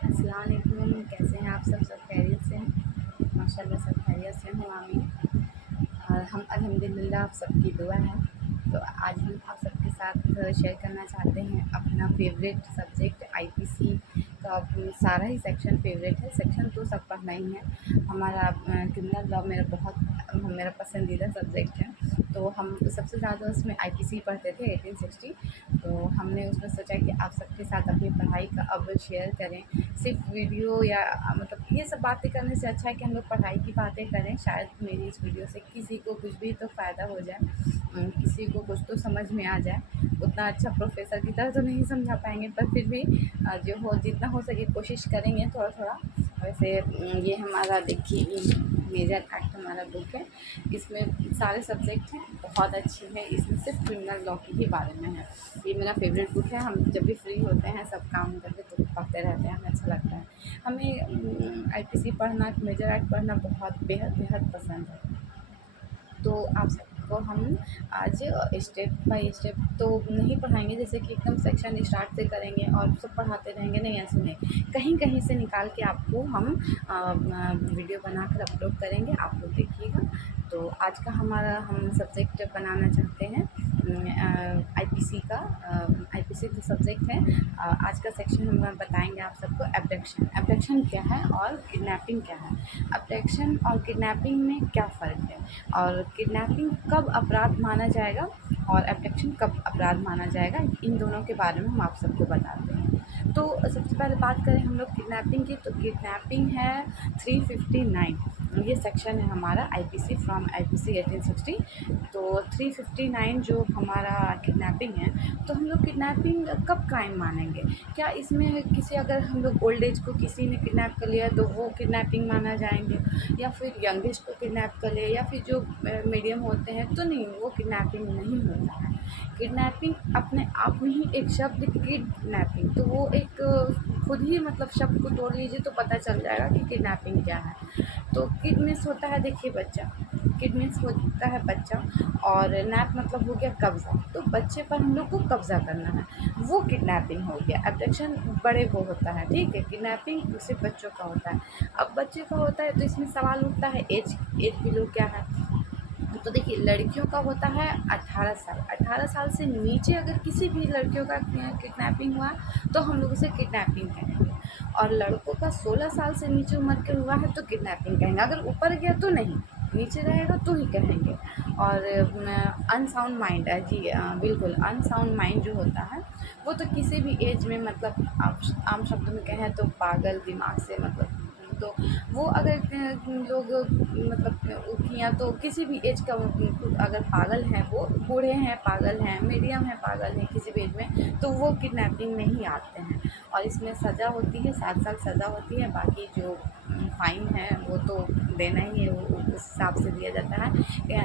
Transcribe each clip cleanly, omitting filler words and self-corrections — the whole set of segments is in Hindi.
अस्सलाम वालेकुम, कैसे हैं आप सब खैरियत से हैं? माशाल्लाह सब खैरियत से हूँ आमीन। और हम अल्हम्दुलिल्लाह आप सबकी दुआ है। तो आज हम आप सबके साथ शेयर करना चाहते हैं अपना फ़ेवरेट सब्जेक्ट आईपीसी का। सारा ही सेक्शन फ़ेवरेट है, सेक्शन तो सब पढ़ना ही है। हमारा क्रिमिनल लॉ मेरा पसंदीदा सब्जेक्ट है। तो हम सबसे ज़्यादा उसमें आईपीसी पढ़ते थे 1860। तो हमने उसमें सोचा कि आप सबके साथ अपनी पढ़ाई का अब शेयर करें। सिर्फ वीडियो या मतलब ये सब बातें करने से अच्छा है कि हम लोग पढ़ाई की बातें करें। शायद मेरी इस वीडियो से किसी को कुछ भी तो फ़ायदा हो जाए, किसी को कुछ तो समझ में आ जाए। उतना अच्छा प्रोफेसर की तरह तो नहीं समझा पाएंगे, पर फिर भी जो हो जितना हो सके कोशिश करेंगे थोड़ा थोड़ा। वैसे ये हमारा देखिए, ये मेजर एक्ट हमारा बुक है। इसमें सारे सब्जेक्ट हैं, बहुत अच्छी है। इसमें सिर्फ क्रिमिनल लॉ के ही बारे में है। ये मेरा फेवरेट बुक है। हम जब भी फ्री होते हैं सब काम करके तो पढ़ते रहते हैं, हमें अच्छा लगता है। हमें आईपीसी पढ़ना, मेजर एक्ट पढ़ना बहुत बेहद बेहद पसंद है। तो आप सबको हम आज स्टेप बाय स्टेप तो नहीं पढ़ाएंगे, जैसे कि एकदम सेक्शन स्टार्ट से करेंगे और सब पढ़ाते रहेंगे, नहीं ऐसे नहीं। कहीं कहीं से निकाल के आपको हम वीडियो बनाकर अपलोड करेंगे, आप लोग देखिएगा। तो आज का हमारा हम सब्जेक्ट बनाना चाहते हैं आईपीसी का। आईपीसी जो सब्जेक्ट है, आज का सेक्शन हम बताएंगे आप सबको एब्डक्शन। एब्डक्शन क्या है और किडनैपिंग क्या है, एब्डक्शन और किडनैपिंग में क्या फ़र्क है, और किडनैपिंग कब अपराध माना जाएगा और एब्डक्शन कब अपराध माना जाएगा, इन दोनों के बारे में हम आप सबको बताते हैं। तो सबसे पहले बात करें हम लोग किडनैपिंग की, तो किडनैपिंग है 359। ये सेक्शन है हमारा आईपीसी, फ्रॉम आईपीसी 1860। तो 359 जो हमारा किडनैपिंग है, तो हम लोग किडनैपिंग कब क्राइम मानेंगे? क्या इसमें किसी, अगर हम लोग ओल्ड एज को किसी ने किडनैप कर लिया तो वो किडनैपिंग माना जाएंगे, या फिर यंगेस्ट को किडनैप कर ले, या फिर जो मीडियम होते हैं, तो नहीं, वो किडनैपिंग नहीं होता है। किडनैपिंग अपने आप में ही एक शब्द किडनैपिंग, तो वो एक खुद ही मतलब शब्द को तोड़ लीजिए तो पता चल जाएगा कि किडनैपिंग क्या है। तो किड मीन्स होता है, देखिए बच्चा, किड मीन्स होता है बच्चा, और नैप मतलब हो गया कब्ज़ा। तो बच्चे पर हम लोग को कब्ज़ा करना है, वो किडनैपिंग हो गया। एब्डक्शन बड़े को होता है, ठीक है, किडनैपिंग सिर्फ बच्चों का होता है। अब बच्चे का होता है तो इसमें सवाल उठता है एज, एज बिलो क्या है? तो देखिए, लड़कियों का होता है 18 साल। 18 साल से नीचे अगर किसी भी लड़कियों का किडनैपिंग हुआ तो हम लोग उसे किडनैपिंग कहेंगे। और लड़कों का 16 साल से नीचे उम्र के हुआ है तो किडनैपिंग कहेंगे, अगर ऊपर गया तो नहीं, नीचे रहेगा तो ही कहेंगे। और अनसाउंड माइंड है जी, बिल्कुल अनसाउंड माइंड जो होता है वो तो किसी भी एज में, मतलब आप आम शब्दों में कहें तो पागल दिमाग से, मतलब तो वो अगर लोग मतलब किया तो किसी भी एज का, अगर पागल हैं, वो बूढ़े हैं पागल हैं, मीडियम है पागल हैं, किसी भी एज में, तो वो किडनैपिंग में ही आते हैं। और इसमें सज़ा होती है, 7 साल सज़ा होती है। बाकी जो फ़ाइन है वो तो देना ही है, वो उस हिसाब से दिया जाता है।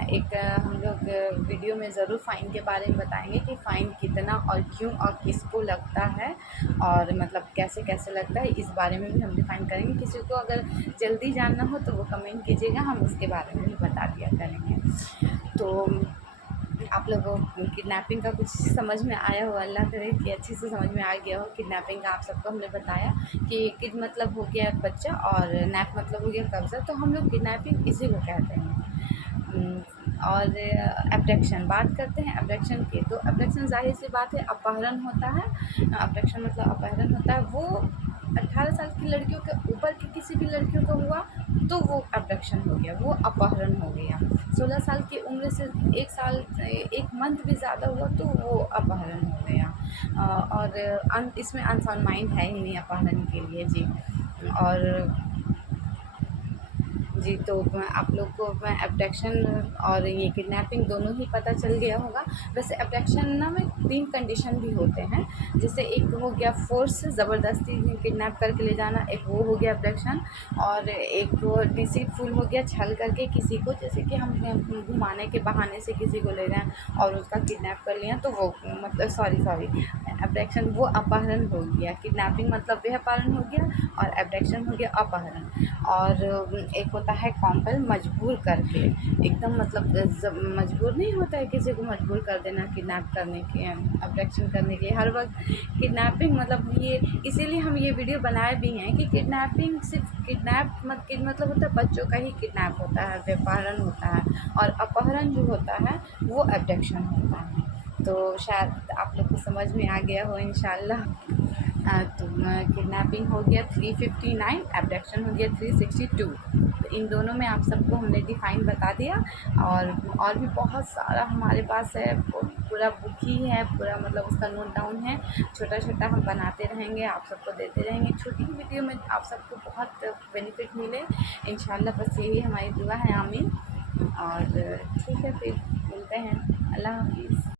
एक हम लोग वीडियो में ज़रूर फ़ाइन के बारे में बताएंगे कि फ़ाइन कितना और क्यों और किसको लगता है, और मतलब कैसे कैसे लगता है, इस बारे में भी हम डिफ़ाइन करेंगे। किसी को अगर जल्दी जानना हो तो वो कमेंट कीजिएगा, हम उसके बारे में भी बता दिया करेंगे। तो आप लोगों को किडनैपिंग का कुछ समझ में आया हो, अल्लाह करे कि अच्छे से समझ में आ गया हो। किडनैपिंग का आप सबको हमने बताया कि किड मतलब हो गया बच्चा और नैप मतलब हो गया कब्ज़ा, तो हम लोग किडनैपिंग इसी को कहते हैं। और एब्डक्शन बात करते हैं एब्डक्शन की। तो एब्डक्शन ज़ाहिर सी बात है अपहरण होता है। एब्डक्शन मतलब अपहरण होता है। वो 18 साल की लड़कियों के ऊपर की किसी भी लड़कियों का हुआ तो वो एब्डक्शन हो गया, वो अपहरण हो गया। 16 साल की उम्र से 1 साल 1 मंथ भी ज़्यादा हुआ तो वो अपहरण हो गया। और इसमें अनसाउंड माइंड है ही नहीं अपहरण के लिए जी। और जी, तो आप लोग को एब्डक्शन और ये किडनैपिंग दोनों ही पता चल गया होगा। वैसे एब्डक्शन ना में 3 कंडीशन भी होते हैं। जैसे एक हो गया फ़ोर्स, ज़बरदस्ती किडनैप करके ले जाना, एक वो हो गया एब्डक्शन। और एक वो डिसीटफुल हो गया, छल करके किसी को, जैसे कि हम घुमाने के बहाने से किसी को ले गए और उसका किडनैप कर लिया, तो वो मतलब सॉरी एब्डक्शन वो अपहरण हो गया। किडनैपिंग मतलब बेअपहरण हो गया और एब्डक्शन हो गया अपहरण। और एक होता है कॉम्पल मजबूर करके, एकदम मतलब मजबूर नहीं होता है किसी को मजबूर कर देना किडनैप करने के, अब्डक्शन करने के, हर वक्त किडनैपिंग मतलब ये इसीलिए हम ये वीडियो बनाए भी हैं कि किडनैपिंग सिर्फ किडनैप मतलब होता है बच्चों का ही किडनैप होता है, व्यापारण होता है, और अपहरण जो होता है वो अब्डक्शन होता है। तो शायद आप लोग को समझ में आ गया हो इंशाल्लाह। तो किडनैपिंग हो गया 359, एब्डक्शन हो गया 362। तो इन दोनों में आप सबको हमने डिफ़ाइन बता दिया, और भी बहुत सारा हमारे पास है, पूरा बुक ही है पूरा, मतलब उसका नोट डाउन है, छोटा छोटा हम बनाते रहेंगे, आप सबको देते रहेंगे, छोटी ही वीडियो में आप सबको बहुत बेनिफिट मिले इंशाल्लाह। बस यही हमारी दुआ है, आमीन। और ठीक है, फिर मिलते हैं, अल्लाह हाफ़िज़।